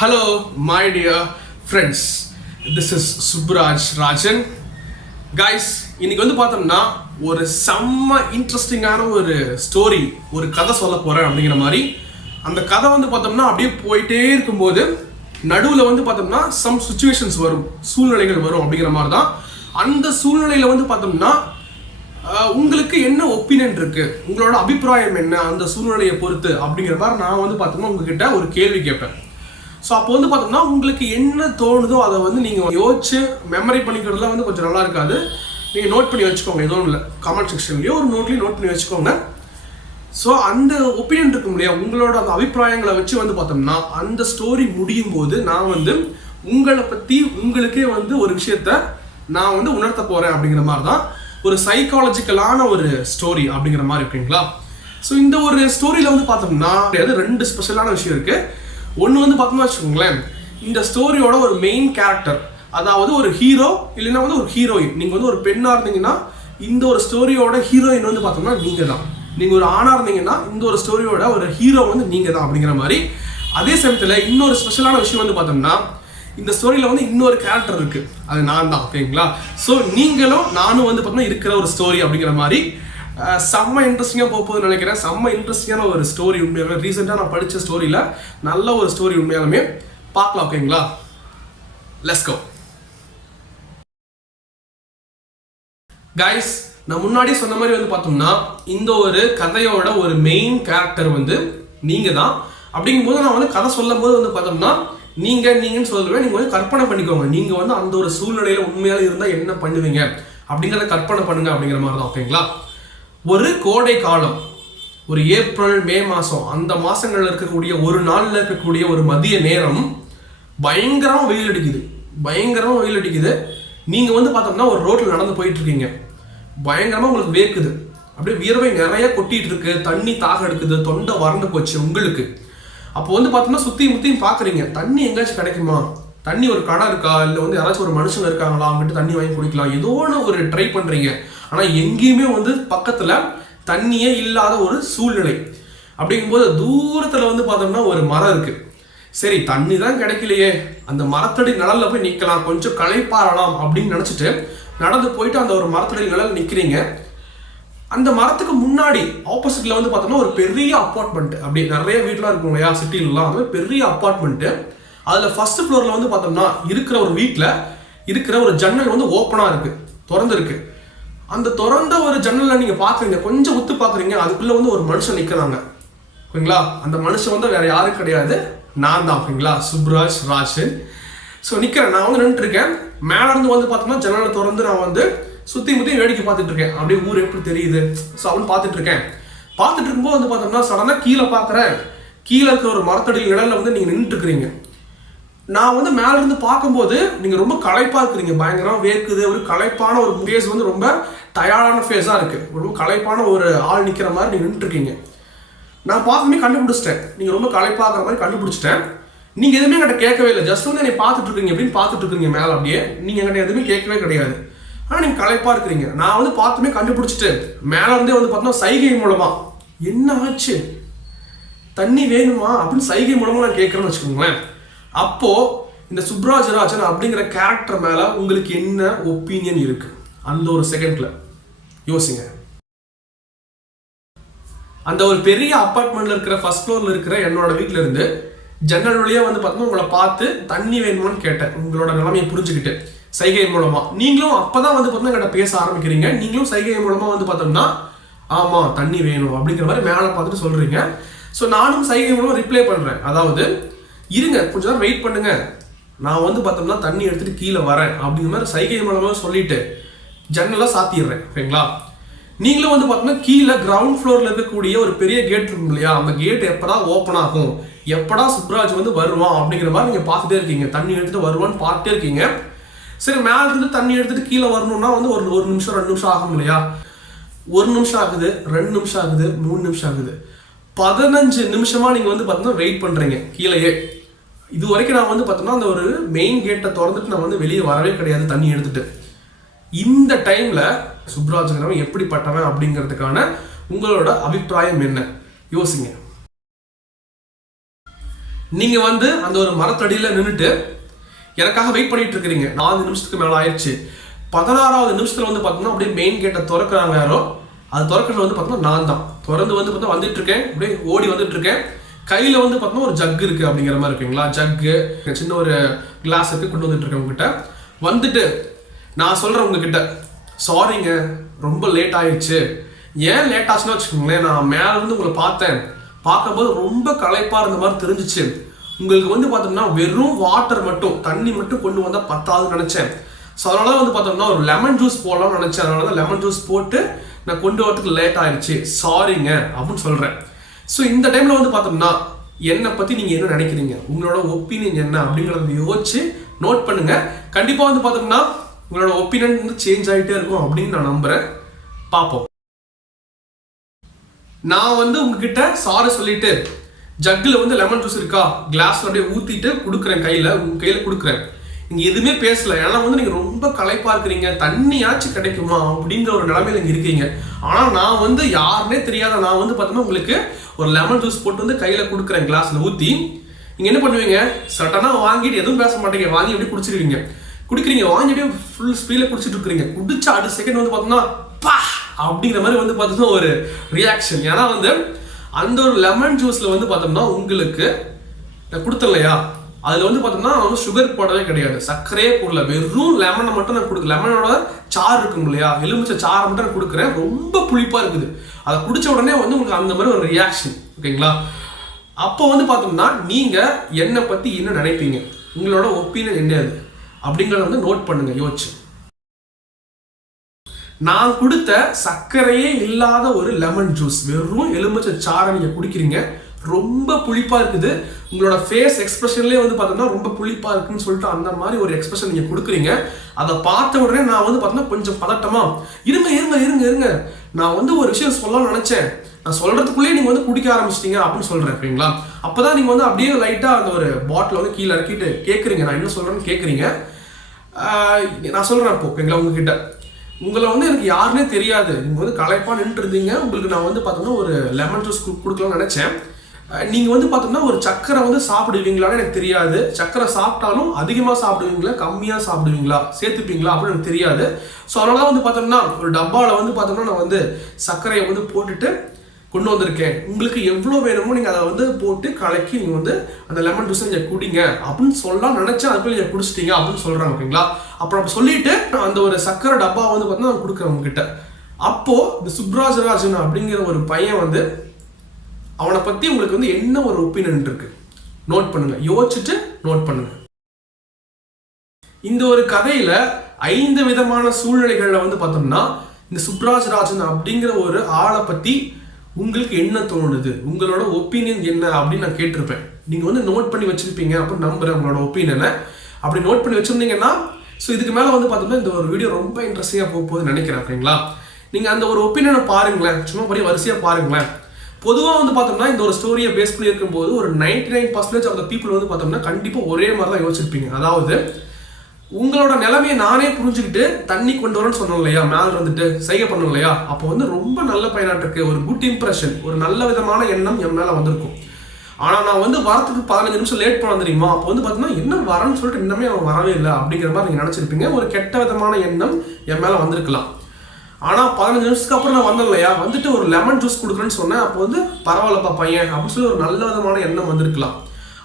Hello, my dear friends. This is Subraj Rajan. Guys, இன்னைக்கு வந்து பார்த்தோம்னா ஒரு செம்ம இன்ட்ரெஸ்டிங்கான ஒரு ஸ்டோரி, ஒரு கதை சொல்ல போறேன் அப்படிங்கிற மாதிரி. அந்த கதை வந்து பார்த்தோம்னா அப்படியே போயிட்டே இருக்கும்போது நடுவில் வந்து பார்த்தோம்னா சம் சுச்சுவேஷன்ஸ் வரும், சூழ்நிலைகள் வரும் அப்படிங்கிற மாதிரி தான். அந்த சூழ்நிலையில் வந்து பார்த்தோம்னா உங்களுக்கு என்ன ஒப்பீனியன் இருக்கு, உங்களோட அபிப்பிராயம் என்ன அந்த சூழ்நிலையை பொறுத்து அப்படிங்கிற மாதிரி நான் வந்து பார்த்தோம்னா உங்ககிட்ட ஒரு கேள்வி கேட்பேன். ஸோ அப்போ வந்து பார்த்தோம்னா உங்களுக்கு என்ன தோணுதோ அதை வந்து நீங்கள் யோசிச்சு மெமரி பண்ணிக்கிறதுலாம் வந்து கொஞ்சம் நல்லா இருக்காது. நீங்கள் நோட் பண்ணி வச்சுக்கோங்க, எதுவும் இல்லை, கமெண்ட் செக்ஷன்லேயோ ஒரு நோட்லேயும் நோட் பண்ணி வச்சுக்கோங்க. ஸோ அந்த ஒப்பீனியன் இருக்கும் இல்லையா, உங்களோட அந்த அபிப்பிராயங்களை வச்சு வந்து பார்த்தோம்னா அந்த ஸ்டோரி முடியும் போது நான் வந்து உங்களை பற்றி உங்களுக்கே வந்து ஒரு விஷயத்த நான் வந்து உணர்த்த போகிறேன் அப்படிங்கிற மாதிரி தான். ஒரு சைக்காலஜிக்கலான ஒரு ஸ்டோரி அப்படிங்கிற மாதிரி இருக்குங்களா. ஸோ இந்த ஒரு ஸ்டோரியில் வந்து பார்த்தோம்னா ரெண்டு ஸ்பெஷலான விஷயம் இருக்குது. ஒன்று வந்து பார்த்தோம்னா வச்சுக்கோங்களேன், இந்த ஸ்டோரியோட ஒரு மெயின் கேரக்டர், அதாவது ஒரு ஹீரோ இல்லைன்னா வந்து ஒரு ஹீரோயின். நீங்கள் வந்து ஒரு பெண்ணாக இருந்தீங்கன்னா இந்த ஒரு ஸ்டோரியோட ஹீரோயின் வந்து பார்த்தோம்னா நீங்கள் தான். நீங்கள் ஒரு ஆணாக இருந்தீங்கன்னா இந்த ஒரு ஸ்டோரியோட ஒரு ஹீரோ வந்து நீங்கள் தான் அப்படிங்கிற மாதிரி. அதே சமயத்தில் இன்னொரு ஸ்பெஷலான விஷயம் வந்து பார்த்தோம்னா இந்த ஸ்டோரியில் வந்து இன்னொரு கேரக்டர் இருக்குது, அது நான் தான். ஓகேங்களா. ஸோ நீங்களும் நானும் வந்து பார்த்தோம்னா இருக்கிற ஒரு ஸ்டோரி அப்படிங்கிற மாதிரி செம்ம இன்ட்ரெஸ்டிங்காக போகுதுன்னு நினைக்கிறேன். செம்ம இன்ட்ரெஸ்டிங்கான ஒரு ஸ்டோரி. உண்மையாலுமே ரீசெண்டாக நான் படித்த ஸ்டோரியில் நல்ல ஒரு ஸ்டோரி. உண்மையாலுமே பார்க்கலாம். ஓகேங்களா, லெட்ஸ் கோ. கைஸ், நான் முன்னாடி சொன்ன மாதிரி வந்து பார்த்தோம்னா இந்த ஒரு கதையோட ஒரு மெயின் கேரக்டர் வந்து நீங்கள் தான். அப்படிங்கும்போது நான் வந்து கதை சொல்லும் போது வந்து பார்த்தோம்னா நீங்கன்னு சொல்லுவேன். நீங்கள் வந்து கற்பனை பண்ணிக்கோங்க, நீங்கள் வந்து அந்த ஒரு சூழ்நிலையில் உண்மையால இருந்தால் என்ன பண்ணுவீங்க அப்படிங்கிறத கற்பனை பண்ணுங்க அப்படிங்கிற மாதிரி தான். ஓகேங்களா. ஒரு கோடை காலம், ஒரு ஏப்ரல் மே மாதம், அந்த மாதங்களில் இருக்கக்கூடிய ஒரு நாளில் இருக்கக்கூடிய ஒரு மதிய நேரம் பயங்கரமாக வெயில் அடிக்குது. நீங்கள் வந்து பார்த்தோம்னா ஒரு ரோட்டில் நடந்து போயிட்டு இருக்கீங்க. பயங்கரமாக உங்களுக்கு வேக்குது, அப்படியே வியர்வை நிறைய கொட்டிட்டு இருக்கு, தண்ணி தாக எடுக்குது, தொண்டை வறண்டு போச்சு உங்களுக்கு. அப்போ வந்து பார்த்தோம்னா சுற்றி முற்றியும் பார்க்குறீங்க, தண்ணி எங்கேயாச்சும் கிடைக்குமா, தண்ணி ஒரு கடை இருக்கா, இல்லை வந்து யாராச்சும் ஒரு மனுஷங்க இருக்காங்களா, அவங்ககிட்ட தண்ணி வாங்கி குடிக்கலாம், ஏதோ ஒரு ட்ரை பண்ணுறீங்க. ஆனால் எங்கேயுமே வந்து பக்கத்தில் தண்ணியே இல்லாத ஒரு சூழ்நிலை. அப்படிங்கும்போது தூரத்தில் வந்து பார்த்தோம்னா ஒரு மரம் இருக்குது. சரி, தண்ணி தான் கிடைக்கலையே, அந்த மரத்தடி நிழலில் போய் நிற்கலாம், கொஞ்சம் களைப்பாறலாம் அப்படின்னு நினச்சிட்டு நடந்து போயிட்டு அந்த ஒரு மரத்தடி நிழல் நிற்கிறீங்க. அந்த மரத்துக்கு முன்னாடி ஆப்போசிட்டில் வந்து பார்த்தோம்னா ஒரு பெரிய அப்பார்ட்மெண்ட். அப்படி நிறைய வீட்டெலாம் இருக்கும் இல்லையா சிட்டிலலாம், அது பெரிய அப்பார்ட்மெண்ட்டு. அதில் ஃபர்ஸ்ட் ஃப்ளோரில் வந்து பார்த்தோம்னா இருக்கிற ஒரு வீட்டில் இருக்கிற ஒரு ஜன்னல் வந்து ஓப்பனாக இருக்குது, திறந்துருக்கு. அந்த திறந்த ஒரு ஜன்னலில் நீங்கள் பார்க்குறீங்க, கொஞ்சம் உத்து பார்க்குறீங்க, அதுக்குள்ளே வந்து ஒரு மனுஷன் நிற்கிறாங்க. ஓகேங்களா. அந்த மனுஷன் வந்து வேறு யாரும் கிடையாது, நான் தான். ஓகேங்களா, சுப்ராஜ் ராஜன். ஸோ நிற்கிறேன், நான் வந்து நின்றுட்டுருக்கேன். மேலேருந்து வந்து பார்த்தோம்னா ஜன்னலை திறந்து நான் வந்து சுற்றி முற்றி வேடிக்கை பார்த்துட்டு இருக்கேன். அப்படியே ஊர் எப்படி தெரியுது ஸோ அவனு பார்த்துட்டு இருக்கும்போது வந்து பார்த்தோம்னா சடனாக கீழே பார்க்குறேன். கீழே இருக்கிற ஒரு மரத்தடியில் நிழலில் வந்து நீங்கள் நின்றுட்டுருக்கிறீங்க. நான் வந்து மேலேருந்து பார்க்கும்போது நீங்கள் ரொம்ப களைப்பாக இருக்கிறீங்க, பயங்கரமாக வேர்க்குது, ஒரு களைப்பான ஒரு ஃபேஸ் வந்து ரொம்ப டயர்டான ஃபேஸாக இருக்குது, ரொம்ப களைப்பான ஒரு ஆள் நிற்கிற மாதிரி நீங்கள் நின்றுட்டுருக்கீங்க. நான் பார்த்துமே கண்டுபிடிச்சிட்டேன், நீங்கள் ரொம்ப களைப்பாகிற மாதிரி கண்டுபிடிச்சிட்டேன். நீங்கள் எதுவுமே என்கிட்ட கேட்கவே இல்லை, ஜஸ்ட் வந்து என்னை பார்த்துட்ருக்கீங்க அப்படின்னு பார்த்துட்ருக்கீங்க மேலே. அப்படியே நீங்கள் என்கிட்ட எதுவுமே கேட்கவே கிடையாது, ஆனால் நீங்கள் களைப்பாக இருக்கிறீங்க. நான் வந்து பார்த்துமே கண்டுபிடிச்சிட்டு மேலேருந்தே வந்து பார்த்தோம்னா சைகை மூலமாக என்ன ஆச்சு, தண்ணி வேணுமா அப்படின்னு சைகை மூலமாக நான் கேட்குறேன்னு வச்சுக்கோங்களேன். அப்போ இந்த சுப்ராஜ் ராஜன் அப்படிங்கிற கேரக்டர் மேல உங்களுக்கு என்ன ஒப்பீனியன் இருக்கு அந்த ஒரு செகண்ட்ல யோசிங்க. அந்த ஒரு பெரிய அப்பார்ட்மெண்ட்ல இருக்கிற ஃபர்ஸ்ட் ஃப்ளோர்ல இருக்கிற என்னோட வீட்டுல இருந்து ஜன்னல் வழியா வந்து பார்த்தோம்னா உங்களை பார்த்து தண்ணி வேணுமான்னு கேட்டேன், உங்களோட நிலைமையை புரிஞ்சுக்கிட்டு சைகை மூலமா. நீங்களும் அப்பதான் வந்து பார்த்தோம்னா என்கிட்ட பேச ஆரம்பிக்கிறீங்க. நீங்களும் சைகை மூலமா வந்து பார்த்தோம்னா ஆமா தண்ணி வேணும் அப்படிங்கிற மாதிரி மேலே பார்த்துட்டு சொல்றீங்க. ஸோ நானும் சைகை மூலமா ரிப்ளை பண்றேன், அதாவது இருங்க கொஞ்சம் நேரம் வெயிட் பண்ணுங்க, நான் வந்து பார்த்தோம்னா தண்ணி எடுத்துட்டு கீழே வரேன் அப்படிங்கிற மாதிரி சைகை மூலமாக சொல்லிட்டு ஜன்னலாக சாத்திடுறேன். ஓகேங்களா. நீங்களும் வந்து பார்த்தோம்னா கீழே கிரவுண்ட் ஃப்ளோரில் இருக்கக்கூடிய ஒரு பெரிய கேட் இருக்கும் இல்லையா, அந்த கேட் எப்படா ஓப்பன் ஆகும், எப்படா சுப்ராஜ் வந்து வருவான் அப்படிங்கிற மாதிரி நீங்கள் பார்த்துட்டே இருக்கீங்க, தண்ணி எடுத்துட்டு வருவான்னு பார்த்துட்டே இருக்கீங்க. சரி, மேலே இருந்து தண்ணி எடுத்துட்டு கீழே வரணும்னா வந்து ஒரு நிமிஷம் 2 நிமிஷம் ஆகும் இல்லையா. 1 நிமிஷம் ஆகுது, 2 நிமிஷம் ஆகுது, 3 நிமிஷம் ஆகுது, 15 நிமிஷமா நீங்கள் வந்து பார்த்தோம்னா வெயிட் பண்ணுறீங்க கீழேயே. இது வரைக்கும் நான் வந்து பார்த்தோம்னா அந்த ஒரு மெயின் கேட்டை திறந்துட்டு நான் வந்து வெளியே வரவே கிடையாது தண்ணி எடுத்துட்டு. இந்த டைம்ல சுப்ராஜ்ங்கிறவன் எப்படிப்பட்டவன் அப்படிங்கிறதுக்கான உங்களோட அபிப்பிராயம் என்ன யோசிங்க. நீங்க வந்து அந்த ஒரு மரத்தடியில நின்றுட்டு எனக்காக வெயிட் பண்ணிட்டு இருக்கிறீங்க. 4 நிமிஷத்துக்கு மேல ஆயிடுச்சு. 16வது நிமிஷத்துல வந்து பார்த்தோம்னா அப்படியே மெயின் கேட்டை திறக்கிறாங்க யாரோ. அது திறக்கிறது வந்து பார்த்தோம்னா நான் தான். திறந்து வந்து பார்த்தா வந்துட்டு இருக்கேன், அப்படியே ஓடி வந்துட்டு இருக்கேன். கையில வந்து பார்த்தோம்னா ஒரு ஜக் இருக்கு அப்படிங்கிற மாதிரி இருக்குங்களா, ஜக்கு சின்ன ஒரு கிளாஸ் இருக்கு, கொண்டு வந்துட்டு இருக்கேன் உங்ககிட்ட. வந்துட்டு நான் சொல்றேன் உங்ககிட்ட, சாரிங்க ரொம்ப லேட் ஆயிடுச்சு. ஏன் லேட் ஆச்சுன்னா வச்சுக்கோங்களேன், நான் மேல இருந்து உங்களை பார்த்தேன், பார்க்கும்போது ரொம்ப களைப்பா இருந்த மாதிரி தெரிஞ்சிச்சு. உங்களுக்கு வந்து பார்த்தோம்னா வெறும் வாட்டர் மட்டும், தண்ணி மட்டும் கொண்டு வந்தால் பத்தாதுன்னு நினைச்சேன். ஸோ அதனால வந்து பார்த்தோம்னா ஒரு லெமன் ஜூஸ் போடலாம்னு நினைச்சேன். அதனால தான் லெமன் ஜூஸ் போட்டு நான் கொண்டு வரதுக்கு லேட் ஆயிடுச்சு, சாரிங்க அப்படின்னு சொல்றேன். ஸோ இந்த டைம்ல வந்து பார்த்தோம்னா என்னை பத்தி நீங்க என்ன நினைக்கிறீங்க, உங்களோட ஒப்பீனியன் என்ன அப்படிங்கிறத யோசிச்சு நோட் பண்ணுங்க. கண்டிப்பா வந்து பார்த்தோம்னா உங்களோட ஒப்பீனியன் வந்து சேஞ்ச் ஆகிட்டே இருக்கும் அப்படின்னு நான் நம்புறேன். பார்ப்போம். நான் வந்து உங்ககிட்ட சாரி சொல்லிட்டு ஜக்கில் வந்து லெமன் ஜூஸ் இருக்கா கிளாஸ்ல அப்படியே ஊத்திட்டு கொடுக்குறேன், உங்க கையில கொடுக்குறேன். நீங்க எதுவுமே பேசல, ஏன்னா வந்து நீங்க ரொம்ப களைப்பா இருக்கிறீங்க, தண்ணியாச்சும் கிடைக்குமா அப்படிங்கிற ஒரு நிலைமையில நீங்க இருக்கீங்க. ஆனா நான் வந்து யாருன்னே தெரியாத நான் வந்து பார்த்தோம்னா உங்களுக்கு ஒரு லெமன் ஜூஸ் போட்டு வந்து கையில கொடுக்குறேன் கிளாஸ்ல ஊத்தி. நீங்க என்ன பண்ணுவீங்க, சட்டனா வாங்கிட்டு எதுவும் பேச மாட்டீங்க, வாங்கி அப்படியே குடிச்சிருவீங்க. குடிக்கிறீங்க, வாங்கி அப்படியே ஃபுல் ஸ்பீட்ல குடிச்சிட்டு இருக்கிறீங்க. குடிச்சா அடுத்த செகண்ட் வந்து பார்த்தோம்னா பா அப்படிங்கிற மாதிரி வந்து பார்த்தோம்னா ஒரு ரியாக்ஷன். ஏன்னா வந்து அந்த ஒரு லெமன் ஜூஸ்ல வந்து பார்த்தோம்னா உங்களுக்கு கொடுத்தேன் இல்லையா, அதுல வந்து பார்த்தோம்னா வந்து சுகர் போடவே கிடையாது, சர்க்கரையே போடல, வெறும் லெமனை மட்டும் நான் கொடுக்க, லெமனோட சாறு இருக்கும் இல்லையா, எலுமிச்சை சாறை மட்டும் நான் கொடுக்குறேன். ரொம்ப புளிப்பா இருக்குது. அதை குடிச்ச உடனே வந்து உங்களுக்கு அந்த மாதிரி ஒரு ரியாக்ஷன். ஓகேங்களா? அப்போ வந்து பார்த்தோம்னா நீங்க என்னை பத்தி என்ன நினைப்பீங்க, உங்களோட ஒப்பீனியன் என்னது அப்படிங்கிறத வந்து நோட் பண்ணுங்க யோசிச்சு. நான் கொடுத்த சர்க்கரையே இல்லாத ஒரு லெமன் ஜூஸ், வெறும் எலுமிச்சை சாறை நீங்க குடிக்கிறீங்க, ரொம்ப புளிப்பா இருக்குது. உங்களோட ஃபேஸ் எக்ஸ்பிரஷன்லேயே வந்து பார்த்தோம்னா ரொம்ப புளிப்பா இருக்குன்னு சொல்லிட்டு அந்த மாதிரி ஒரு எக்ஸ்பிரஷன் நீங்க கொடுக்குறீங்க. அதை பார்த்த உடனே நான் வந்து பார்த்தோம்னா கொஞ்சம் பதட்டமா, இருங்க இருங்க இருங்க இருங்க, நான் வந்து ஒரு விஷயம் சொல்லணும்னு நினைச்சேன், நான் சொல்றதுக்குள்ளேயே நீங்க வந்து குடிக்க ஆரம்பிச்சிட்டீங்க அப்படின்னு சொல்றேன். ஓகேங்களா? அப்பதான் நீங்க வந்து அப்படியே லைட்டா அந்த ஒரு பாட்டில் வந்து கீழே இறக்கிட்டு கேட்குறீங்க, நான் என்ன சொல்றேன்னு கேட்குறீங்க. நான் சொல்றேன் அப்போ. ஓகேங்களா? உங்ககிட்ட உங்களை வந்து எனக்கு யாருன்னே தெரியாது, நீங்க வந்து களைப்பா நின்று இருந்தீங்க, உங்களுக்கு நான் வந்து பார்த்தோம்னா ஒரு லெமன் ஜூஸ் கொடுக்கலாம்னு நினைச்சேன். நீங்க வந்து பார்த்தோம்னா ஒரு சக்கரை வந்து சாப்பிடுவீங்களான்னு எனக்கு தெரியாது, சக்கரை சாப்பிட்டாலும் அதிகமாக சாப்பிடுவீங்களா கம்மியாக சாப்பிடுவீங்களா சேர்த்துப்பீங்களா அப்படின்னு எனக்கு தெரியாது. ஸோ அதனால வந்து பார்த்தோம்னா ஒரு டப்பாவில் வந்து பார்த்தோம்னா நான் வந்து சர்க்கரையை வந்து போட்டுட்டு கொண்டு வந்திருக்கேன். உங்களுக்கு எவ்வளோ வேணுமோ நீங்கள் அதை வந்து போட்டு கலக்கி நீங்கள் வந்து அந்த லெமன் ஜூஸை நீங்கள் குடிங்க அப்படின்னு சொல்லலாம் நினச்சேன். அதுக்குள்ள நீங்கள் குடிச்சிட்டீங்க அப்படின்னு சொல்கிறாங்க. ஓகேங்களா? அப்புறம் அப்போ சொல்லிட்டு அந்த ஒரு சர்க்கரை டப்பா வந்து பார்த்தீங்கன்னா நான் கொடுக்குறேன் உங்ககிட்ட. அப்போது இந்த சுப்ராஜராஜன் அப்படிங்கிற ஒரு பையன் வந்து அவனை பற்றி உங்களுக்கு வந்து என்ன ஒரு ஒப்பீனியன் இருக்கு நோட் பண்ணுங்க, யோசிச்சுட்டு நோட் பண்ணுங்க. இந்த ஒரு கதையில 5 விதமான சூழ்நிலைகள்ல வந்து பார்த்தோம்னா இந்த சுப்ராஜராஜன் அப்படிங்கிற ஒரு ஆளை பத்தி உங்களுக்கு என்ன தோணுது, உங்களோட ஒப்பீனியன் என்ன அப்படின்னு நான் கேட்டிருப்பேன். நீங்க வந்து நோட் பண்ணி வச்சிருப்பீங்க அப்படின்னு நம்புறேன் உங்களோட ஒப்பீனியனை. அப்படி நோட் பண்ணி வச்சிருந்தீங்கன்னா ஸோ இதுக்கு மேலே வந்து பார்த்தோம்னா இந்த ஒரு வீடியோ ரொம்ப இன்ட்ரெஸ்டிங்காக போக போகுதுன்னு நினைக்கிறேன். ஓகேங்களா? நீங்கள் அந்த ஒரு ஒப்பீனியனை பாருங்களேன், சும்மா படி வரிசையாக பாருங்களேன். பொதுவாக வந்து பார்த்தோம்னா இந்த ஒரு ஸ்டோரியை பேஸ் பண்ணி இருக்கும்போது ஒரு 99% ஆஃப் த பீப்புள் வந்து பார்த்தோம்னா கண்டிப்பாக ஒரே மாதிரி தான் யோசிச்சிருப்பீங்க. அதாவது உங்களோட நிலைமையை நானே புரிஞ்சுக்கிட்டு தண்ணி கொண்டு வரேன்னு சொன்னோம் இல்லையா, மேலே வந்துட்டு சைகை பண்ணோம் இல்லையா, அப்போ வந்து ரொம்ப நல்ல பையனாட்டிருக்கு, ஒரு குட் இம்ப்ரெஷன், ஒரு நல்ல விதமான எண்ணம் என் மேலே வந்திருக்கும். ஆனால் நான் வந்து வரத்துக்கு 15 நிமிஷம் லேட் பண்ண தெரியுமா, அப்போ வந்து பார்த்தீங்கன்னா என்ன வரேன்னு சொல்லிட்டு இன்னமே அவன் வரவே இல்லை அப்படிங்கிற மாதிரி நீங்கள் நினச்சிருப்பீங்க. ஒரு கெட்ட விதமான எண்ணம் என் மேலே வந்திருக்கலாம். ஆனால் 15 நிமிஷத்துக்கு அப்புறம் நான் வந்தேன் இல்லையா, வந்துட்டு ஒரு லெமன் ஜூஸ் கொடுக்குறேன்னு சொன்னேன், அப்போ வந்து பரவாயில்லப்பா பையன் அப்படின்னு சொல்லி ஒரு நல்ல விதமான எண்ணம் வந்திருக்கலாம்.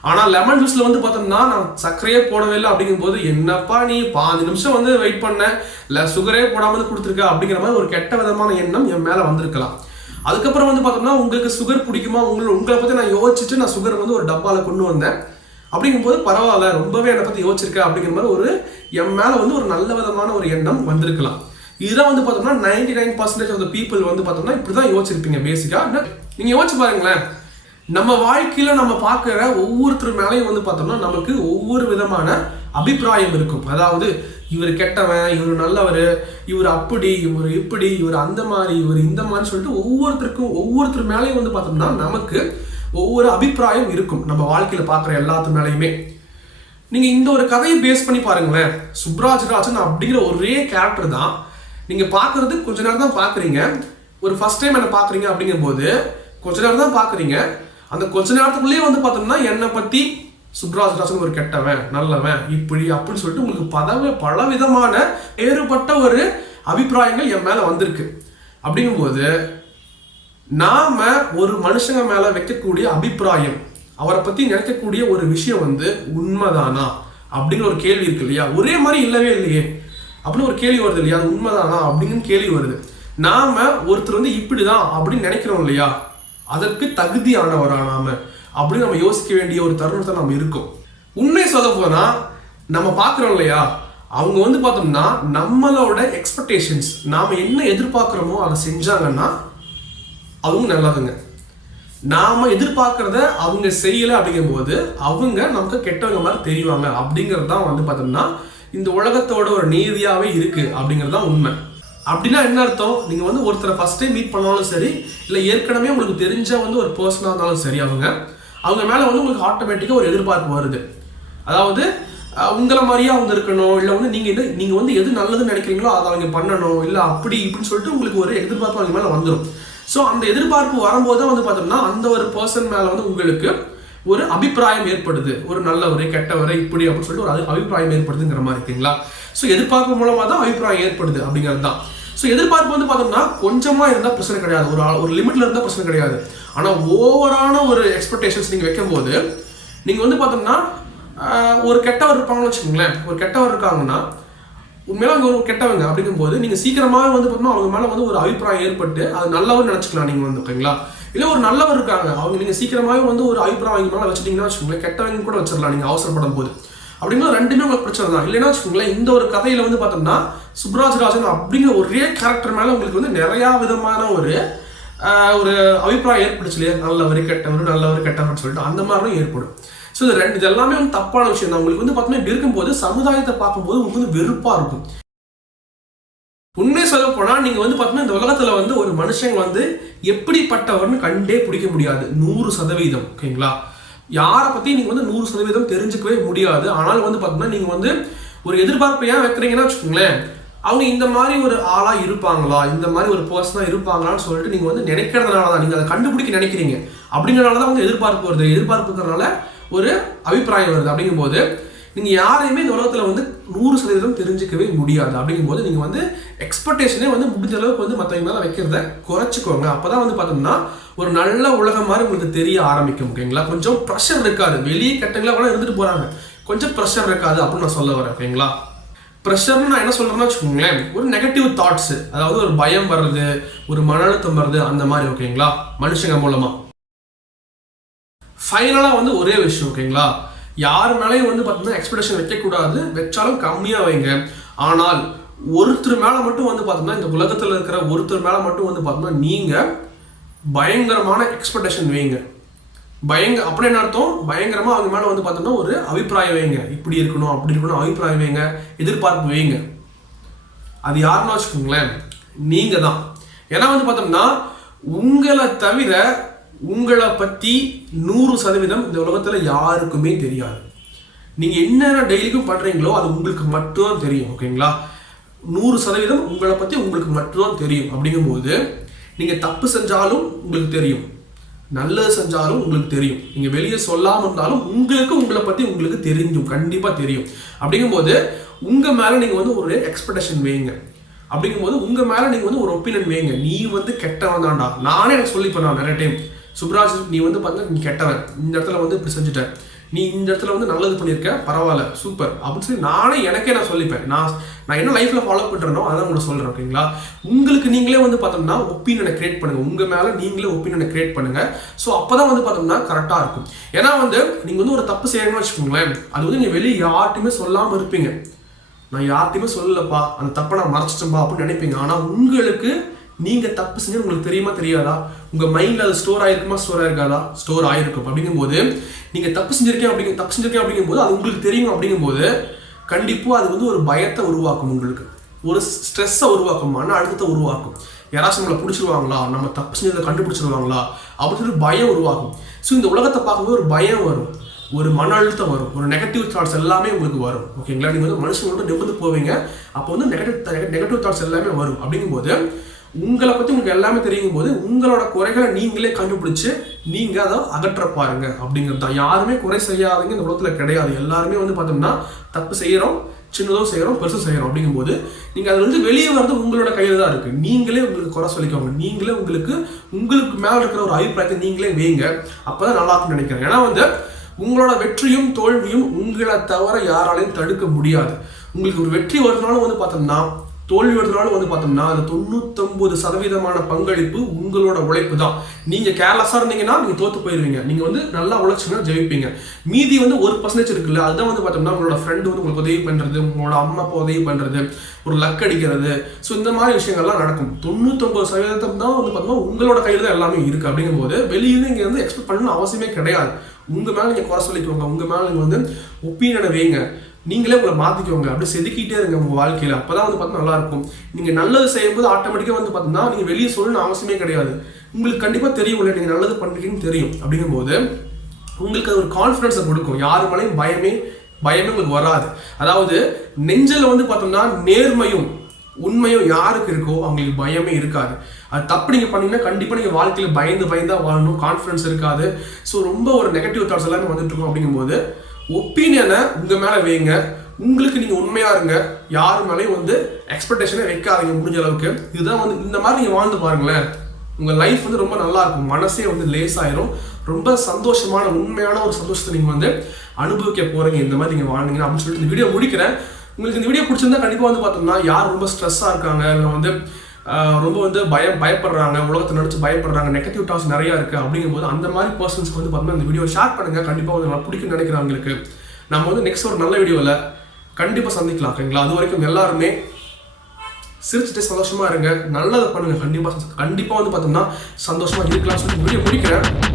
ஆனால் லெமன் ஜூஸில் வந்து பார்த்தோம்னா நான் சர்க்கரையே போடவே இல்லை அப்படிங்கும்போது என்னப்பா நீ 15 நிமிஷம் வந்து வெயிட் பண்ண, இல்லை சுகரே போடாமல் கொடுத்துருக்க அப்படிங்கிற மாதிரி ஒரு கெட்ட விதமான எண்ணம் என் மேலே வந்திருக்கலாம். அதுக்கப்புறம் வந்து பார்த்தோம்னா உங்களுக்கு சுகர் பிடிக்குமா, உங்களை பற்றி நான் யோசிச்சுட்டு நான் சுகர் வந்து ஒரு டப்பாவில் கொண்டு வந்தேன் அப்படிங்கும்போது பரவாயில்ல ரொம்பவே என்னை பற்றி யோசிச்சிருக்கேன் அப்படிங்கிற மாதிரி ஒரு என் மேலே வந்து ஒரு நல்ல விதமான ஒரு எண்ணம் வந்திருக்கலாம். இதுதான் வந்து பார்த்தோம்னா 99% ஆஃப் த பீப்புள் வந்து பார்த்தோம்னா இப்படி தான் யோசிச்சிருப்பீங்க பேசிக்காக. நீங்கள் யோசிச்சு பாருங்களேன், நம்ம வாழ்க்கையில் நம்ம பார்க்குற ஒவ்வொருத்தர் மேலேயும் வந்து பார்த்தோம்னா நமக்கு ஒவ்வொரு விதமான அபிப்பிராயம் இருக்கும். அதாவது இவர் கெட்டவன், இவர் நல்லவர், இவர் அப்படி, இவர் இப்படி, இவர் அந்த மாதிரி, இவர் இந்த மாதிரி சொல்லிட்டு ஒவ்வொருத்தர் மேலேயும் வந்து பார்த்தோம்னா நமக்கு ஒவ்வொரு அபிப்பிராயம் இருக்கும் நம்ம வாழ்க்கையில் பார்க்குற எல்லாத்து மேலேயுமே. நீங்கள் இந்த ஒரு கதையை பேஸ் பண்ணி பாருங்களேன், சுப்ராஜராஜன் அப்படிங்கிற ஒரே கேரக்டர் தான் நீங்கள் பார்க்குறது கொஞ்ச நேரம் தான் பார்க்குறீங்க. ஒரு ஃபர்ஸ்ட் டைம் என்ன பார்க்குறீங்க அப்படிங்கும்போது கொஞ்ச நேரம் தான் பார்க்குறீங்க. அந்த கொஞ்ச நேரத்துக்குள்ளேயே வந்து பார்த்தோம்னா என்னை பற்றி சுப்ராஜ்ராஜன் ஒரு கெட்டவன் நல்லவன் இப்படி அப்படின்னு சொல்லிட்டு உங்களுக்கு பல விதமான வேறுபட்ட ஒரு அபிப்பிராயங்கள் என் மேலே வந்திருக்கு. அப்படிங்கும்போது நாம ஒரு மனுஷங்க மேலே வைக்கக்கூடிய அபிப்பிராயம், அவரை பற்றி நினைக்கக்கூடிய ஒரு விஷயம் வந்து உண்மைதானா அப்படிங்கிற ஒரு கேள்வி இருக்கு இல்லையா? ஒரே மாதிரி இல்லவே இல்லையே அப்படின்னு ஒரு கேள்வி வருது இல்லையா? அது உண்மைதானா அப்படின்னு கேள்வி வருது. நாம ஒருத்தர் வந்து இப்படிதான் அப்படின்னு நினைக்கிறோம் இல்லையா? அதற்கு தகுதியானவரா நாம அப்படின்னு நம்ம யோசிக்க வேண்டிய ஒரு தருணத்தை நம்ம இருக்கோம். உண்மை சொல்ல போனா நம்ம பார்க்குறோம் இல்லையா, அவங்க வந்து பார்த்தோம்னா நம்மளோட எக்ஸ்பெக்டேஷன்ஸ், நாம என்ன எதிர்பார்க்குறோமோ அதை செஞ்சாங்கன்னா அவங்க நல்லதுங்க. நாம எதிர்பார்க்கறத அவங்க செய்யலை அப்படிங்கும்போது அவங்க நமக்கு கெட்டவங்க மாதிரி தெரிவாங்க. அப்படிங்கிறது தான் வந்து பார்த்தோம்னா இந்த உலகத்தோட ஒரு நீதியாகவே இருக்கு அப்படிங்கிறது தான் உண்மை. அப்படின்னா என்ன அர்த்தம்? நீங்கள் வந்து ஒருத்தரை ஃபர்ஸ்ட் டைம் மீட் பண்ணாலும் சரி, இல்லை ஏற்கனவே உங்களுக்கு தெரிஞ்ச வந்து ஒரு பர்சனாக இருந்தாலும் சரி, அவங்க மேலே வந்து உங்களுக்கு ஆட்டோமேட்டிக்காக ஒரு எதிர்பார்ப்பு வருது. அதாவது உங்களை மாதிரியே அவங்க இருக்கணும், இல்லை வந்து நீங்கள் வந்து எது நல்லதுன்னு நினைக்கிறீங்களோ அதை அவங்க பண்ணணும், இல்லை அப்படி இப்படின்னு சொல்லிட்டு உங்களுக்கு ஒரு எதிர்பார்ப்பு அவங்க மேலே வந்துடும். ஸோ அந்த எதிர்பார்ப்பு வரும்போது வந்து பார்த்தோம்னா அந்த ஒரு பர்சன் மேலே வந்து உங்களுக்கு ஒரு அபிப்பிராயம் ஏற்படுது, ஒரு நல்லவரை கெட்டவரை இப்படி அப்படின்னு சொல்லிட்டு ஒரு அபிப்பிராயம் ஏற்படுதுங்கிற மாதிரி இருக்குங்களா? ஸோ எதிர்பார்ப்பு மூலமாக தான் அபிப்பிராயம் ஏற்படுது அப்படிங்கிறது தான். ஸோ எதிர்பார்ப்பு வந்து பார்த்தோம்னா கொஞ்சமாக இருந்தால் பிரச்சனை கிடையாது, ஒரு லிமிட்ல இருந்தால் பிரச்சனை கிடையாது. ஆனால் ஓவரான ஒரு எக்ஸ்பெக்டேஷன்ஸ் நீங்கள் வைக்கும்போது நீங்கள் வந்து பார்த்தோம்னா ஒரு கெட்டவர் இருப்பாங்கன்னு வச்சுக்கோங்களேன். ஒரு கெட்டவர் இருக்காங்கன்னா உண்மையில அவங்க ஒரு கெட்டவங்க அப்படிங்கும்போது நீங்கள் சீக்கிரமாக வந்து பார்த்தோம்னா அவங்க மேலே வந்து ஒரு அபிப்பிராயம் ஏற்பட்டு அது நல்லவர் நினச்சிக்கலாம் நீங்கள் வந்து, ஓகேங்களா? இல்லை ஒரு நல்லவர் இருக்காங்க, அவங்க நீங்கள் சீக்கிரமாகவே வந்து ஒரு அபிப்பிராயம் அவங்க மேலே வச்சுட்டீங்கன்னா வச்சுக்கோங்களேன், கெட்டவங்க கூட வச்சிடலாம் நீங்கள் அவசரப்படும் போது. அப்படின்னா ரெண்டுமே உங்களுக்கு பிரச்சனை தான். இல்லைன்னா வச்சுக்கோங்களேன், இந்த ஒரு கதையில் வந்து பார்த்தோம்னா சுப்ராஜ்ராஜன் அப்படிங்கிற ஒரே கேரக்டர் மேலே உங்களுக்கு வந்து நிறையா விதமான ஒரு அபிப்பிராயம் ஏற்படுச்சு இல்லையா? நல்லவர் கெட்டவர்னு சொல்லிட்டு அந்த மாதிரிலாம் ஏற்படும். ஸோ இது எல்லாமே வந்து தப்பான விஷயம் தான். உங்களுக்கு வந்து பார்த்தோம்னா இப்படி இருக்கும்போது சமுதாயத்தை பார்க்கும்போது உங்களுக்கு வந்து வெறுப்பாக இருக்கும். உண்மை சொல்ல போனால் நீங்கள் வந்து பார்த்தோம்னா இந்த உலகத்தில் வந்து ஒரு மனுஷங்க வந்து எப்படிப்பட்டவர்னு கண்டே பிடிக்க முடியாது 100%, ஓகேங்களா? யாரை பற்றி நீங்கள் வந்து 100% தெரிஞ்சுக்கவே முடியாது. ஆனால் வந்து பார்த்தோம்னா நீங்கள் வந்து ஒரு எதிர்பார்ப்பு ஏன் வைக்கிறீங்கன்னா வச்சுக்கோங்களேன், அவங்க இந்த மாதிரி ஒரு ஆளாக இருப்பாங்களா, இந்த மாதிரி ஒரு பர்சனாக இருப்பாங்களான்னு சொல்லிட்டு நீங்கள் வந்து நினைக்கிறதுனால தான், நீங்கள் அதை கண்டுபிடிக்க நினைக்கிறீங்க அப்படிங்கிறனால தான் வந்து எதிர்பார்ப்பு வருது. எதிர்பார்ப்புக்கிறனால ஒரு அபிப்பிராயம் வருது. அப்படிங்கும்போது நீங்கள் யாரையுமே இந்த உலகத்தில் வந்து 100% தெரிஞ்சிக்கவே முடியாது. அப்படிங்கும்போது நீங்கள் வந்து எக்ஸ்பெக்டேஷனே வந்து முடிஞ்ச அளவுக்கு வந்து மற்றவங்க மேலே வைக்கிறத குறைச்சிக்கோங்க. அப்போ தான் வந்து பார்த்தோம்னா ஒரு நல்ல உலகம் மாதிரி உங்களுக்கு தெரிய ஆரம்பிக்கும், ஓகேங்களா? கொஞ்சம் ப்ரெஷர் இருக்காது. வெளியே கெட்டங்களா கூட இருந்துட்டு போகிறாங்க, கொஞ்சம் ப்ரெஷர் இருக்காது அப்படின்னு நான் சொல்ல வரேன், ஓகேங்களா? ப்ரெஷர்னு நான் என்ன சொல்கிறேன்னா வச்சுக்கோங்களேன், ஒரு நெகட்டிவ் தாட்ஸு, அதாவது ஒரு பயம் வர்றது, ஒரு மன அழுத்தம் வருது, அந்த மாதிரி, ஓகேங்களா? மனுஷங்க மூலமாக ஃபைனலாக வந்து ஒரே விஷயம், ஓகேங்களா? யார் மேலேயும் வந்து பார்த்தீங்கன்னா எக்ஸ்பெக்டேஷன் வைக்கக்கூடாது, வச்சாலும் கம்மியாக வைங்க. ஆனால் ஒருத்தர் மேலே மட்டும் வந்து பார்த்தோம்னா இந்த உலகத்தில் இருக்கிற ஒருத்தர் மேலே மட்டும் வந்து பார்த்தோம்னா நீங்கள் பயங்கரமான எக்ஸ்பெக்டேஷன் வைங்க. அப்படி என்ன அர்த்தம்? பயங்கரமாக அவங்க மேலே வந்து பார்த்தோம்னா ஒரு அபிப்பிராயம் வைங்க, இப்படி இருக்கணும் அப்படி இருக்கணும் அபிப்பிராயம் வைங்க, எதிர்பார்ப்பு வைங்க. அது யாருன்னா வச்சுக்கோங்களேன், நீங்கள் தான். ஏன்னா வந்து பார்த்தோம்னா உங்களை தவிர உங்களை பற்றி 100% இந்த உலகத்தில் யாருக்குமே தெரியாது. நீங்கள் என்னென்ன டெய்லிக்கும் பண்ணுறீங்களோ அது உங்களுக்கு மட்டும்தான் தெரியும், ஓகேங்களா? 100% உங்களை பற்றி உங்களுக்கு மட்டும்தான் தெரியும். அப்படிங்கும்போது நீங்கள் தப்பு செஞ்சாலும் உங்களுக்கு தெரியும், நல்லது செஞ்சாலும் உங்களுக்கு தெரியும். நீங்கள் வெளியே சொல்லாமல் இருந்தாலும் உங்களை பற்றி உங்களுக்கு தெரியும், கண்டிப்பாக தெரியும். அப்படிங்கும்போது உங்கள் மேலே நீங்கள் வந்து ஒரு எக்ஸ்பெக்டேஷன் வைங்க. அப்படிங்கும்போது உங்கள் மேலே நீங்கள் வந்து ஒரு ஒப்பீனியன் வைங்க. நீ வந்து கெட்டவன் தான்டா. நானே எனக்கு சொல்லிப்பேன், நான் நிறைய டைம், சுப்ராஜ் நீ வந்து பார்த்தீங்கன்னா நீ கெட்டவன், இந்த இடத்துல வந்து இப்படி செஞ்சுட்ட, நீ இந்த இடத்துல வந்து நல்லது பண்ணியிருக்க, பரவாயில்ல சூப்பர் அப்படின்னு சொல்லி நானே எனக்கே நான் சொல்லிப்பேன். நான் என்ன லைஃப்பில் ஃபாலோ பண்ணுறேனோ அதான் உங்களுக்கு சொல்கிறேன், ஓகேங்களா? உங்களுக்கு நீங்களே வந்து பார்த்தோம்னா ஒப்பீனியனை கிரியேட் பண்ணுங்கள், உங்கள் மேலே நீங்களே ஒப்பீனியனை கிரியேட் பண்ணுங்கள். ஸோ அப்போ தான் வந்து பார்த்தோம்னா கரெக்டாக இருக்கும். ஏன்னா வந்து நீங்கள் வந்து ஒரு தப்பு செய்யணும்னு வச்சுக்கோங்களேன், அது வந்து நீங்கள் வெளியே யார்ட்டையுமே சொல்லாமல் இருப்பீங்க. நான் யார்ட்டையுமே சொல்லலப்பா, அந்த தப்பை நான் மறைச்சிட்டேன்பா அப்படின்னு நினைப்பீங்க. ஆனால் உங்களுக்கு நீங்கள் தப்பு செஞ்சு உங்களுக்கு தெரியுமா தெரியாதா? உங்கள் மைண்டில் அது ஸ்டோர் ஆகிருக்குமா ஸ்டோர் ஆகிருக்காதா? ஸ்டோர் ஆகிருக்கும். அப்படிங்கும்போது நீங்கள் தப்பு செஞ்சிருக்கேன் அப்படிங்கும்போது அது உங்களுக்கு தெரியும். அப்படிங்கும்போது கண்டிப்பாக அது வந்து ஒரு பயத்தை உருவாக்கும், உங்களுக்கு ஒரு ஸ்ட்ரெஸ்ஸை உருவாக்கும், மன அழுத்தத்தை உருவாக்கும். யாராச்சும் நம்மளை பிடிச்சிருவாங்களா, நம்ம தப்பு செஞ்சதை கண்டுபிடிச்சிருவாங்களா அப்படின்னு சொல்லி பயம் உருவாக்கும். ஸோ இந்த உலகத்தை பார்க்கும்போது ஒரு பயம் வரும், ஒரு மன அழுத்தம் வரும், ஒரு நெகட்டிவ் தாட்ஸ் எல்லாமே உங்களுக்கு வரும், ஓகேங்களா? நீங்கள் வந்து மனுஷங்களோட நிமிர்ந்து போவீங்க, அப்போ வந்து நெகட்டிவ் தாட்ஸ் எல்லாமே வரும். அப்படிங்கும்போது உங்களை பற்றி உங்களுக்கு எல்லாமே தெரியும் போது உங்களோட குறைகளை நீங்களே கண்டுபிடிச்சு நீங்கள் அதை அகற்ற பாருங்க அப்படிங்கிறது தான். யாருமே குறை செய்யாதீங்க இந்த உலகத்தில் கிடையாது. எல்லாருமே வந்து பார்த்தோம்னா தப்பு செய்கிறோம், சின்னதோ செய்கிறோம், பெருசும் செய்கிறோம். அப்படிங்கும்போது நீங்கள் அது வந்து வெளியே வரது உங்களோட கையில் தான் இருக்குது. நீங்களே உங்களுக்கு குறை சொல்லிக்கோங்க, நீங்களே உங்களுக்கு மேலே இருக்கிற ஒரு அபிப்பிராயத்தை நீங்களே வைங்க. அப்போ தான் நல்லா இருக்குன்னு நினைக்கிறேன். ஏன்னா வந்து உங்களோட வெற்றியும் தோல்வியும் உங்களை தவிர யாராலையும் தடுக்க முடியாது. உங்களுக்கு ஒரு வெற்றி வருதுனாலும் வந்து பார்த்தோம்னா, தோல்வி வருதுனாலும் வந்து பார்த்தோம்னா, அது 99% பங்களிப்பு உங்களோட உழைப்பு தான். நீங்கள் கேர்லெஸ்ஸாக இருந்தீங்கன்னா நீங்கள் தோற்று போயிடுவீங்க. நீங்கள் வந்து நல்லா உழைச்சிங்கன்னா ஜெயிப்பீங்க. மீதி வந்து 1% இருக்குல்ல, அதுதான் வந்து பார்த்தோம்னா உங்களோட ஃப்ரெண்டு வந்து உங்களுக்கு உதவி பண்ணுறது, உங்களோட அம்மா அப்பா உதவி பண்ணுறது, ஒரு லக் அடிக்கிறது. ஸோ இந்த மாதிரி விஷயங்கள்லாம் நடக்கும். 99% தான் வந்து பார்த்தோம்னா உங்களோட கையில் தான் எல்லாமே இருக்குது. அப்படிங்கும்போது வெளியே நீங்கள் வந்து எக்ஸ்பெக்ட் பண்ணணும்னு அவசியமே கிடையாது. உங்கள் மேலே நீங்கள் குறை சொல்லிக்கோங்க, உங்கள் மேலே நீங்கள் வந்து ஒப்பீனியனை வைங்க, நீங்களே உங்களை மாற்றிக்கோங்க. அப்படி செதுக்கிட்டே இருங்க உங்கள் வாழ்க்கையில். அப்போ தான் வந்து பார்த்தா நல்லாயிருக்கும். நீங்கள் நல்லது செய்யும்போது ஆட்டோமேட்டிக்காக வந்து பார்த்தோம்னா நீங்கள் வெளியே சொல்லணும்னு அவசியமே கிடையாது. உங்களுக்கு கண்டிப்பாக தெரியும் இல்லை நீங்கள் நல்லது பண்ணுறீங்கன்னு தெரியும். அப்படிங்கும்போது உங்களுக்கு அது ஒரு கான்ஃபிடன்ஸை கொடுக்கும். யாரு மேலேயும் பயமே உங்களுக்கு வராது. அதாவது நெஞ்சில் வந்து பார்த்தோம்னா நேர்மையும் உண்மையும் யாருக்கு இருக்கோ அவங்களுக்கு பயமே இருக்காது. அது தப்பு நீங்கள் பண்ணீங்கன்னா கண்டிப்பாக நீங்கள் வாழ்க்கையில் பயந்தா வாழணும், கான்ஃபிடன்ஸ் இருக்காது. ஸோ ரொம்ப ஒரு நெகட்டிவ் தாட்ஸ் எல்லாமே வந்துட்டு இருக்கும். அப்படிங்கும்போது ஒப்பீனியனை உங்கள் மேலே வைங்க, உங்களுக்கு நீங்கள் உண்மையாக இருங்க, யார் மேலேயும் வந்து எக்ஸ்பெக்டேஷனே வைக்காதீங்க முடிஞ்ச அளவுக்கு. இதுதான் வந்து இந்த மாதிரி நீங்கள் வாழ்ந்து பாருங்களேன், உங்கள் லைஃப் வந்து ரொம்ப நல்லா இருக்கும். மனசே வந்து லேசாயிரும். ரொம்ப சந்தோஷமான உண்மையான ஒரு சந்தோஷத்தை நீங்கள் வந்து அனுபவிக்க போகிறீங்க இந்த மாதிரி நீங்கள் வாழ்ந்தீங்கன்னா அப்படின்னு சொல்லிட்டு இந்த வீடியோ முடிக்கிறேன். உங்களுக்கு இந்த வீடியோ பிடிச்சிருந்தா கண்டிப்பாக வந்து பார்த்தோம்னா யார் ரொம்ப ஸ்ட்ரெஸ்ஸாக இருக்காங்க, இல்லை வந்து ரொம்ப வந்து பயப்படுறாங்க, உலகத்தை நினச்சி பயப்படுறாங்க, நெகட்டிவ் டாக்ஸ் நிறையா இருக்குது அப்படிங்கும்போது அந்த மாதிரி பர்சன்ஸ்க்கு வந்து பார்த்தோம்னா இந்த வீடியோ ஷேர் பண்ணுங்கள். கண்டிப்பாக வந்து நல்லா பிடிக்கும்னு நினைக்கிறவங்களுக்கு நம்ம வந்து நெக்ஸ்ட் ஒரு நல்ல வீடியோவில் கண்டிப்பாக சந்திக்கலாம். ஓகேங்களா? அது வரைக்கும் எல்லாருமே சிரிச்சுட்டு சந்தோஷமாக இருங்க, நல்லதை பண்ணுங்கள். கண்டிப்பாக வந்து பார்த்தோம்னா சந்தோஷமாக இருக்கலாம்னு சொல்லி வீடியோ முடிக்கிறேன்.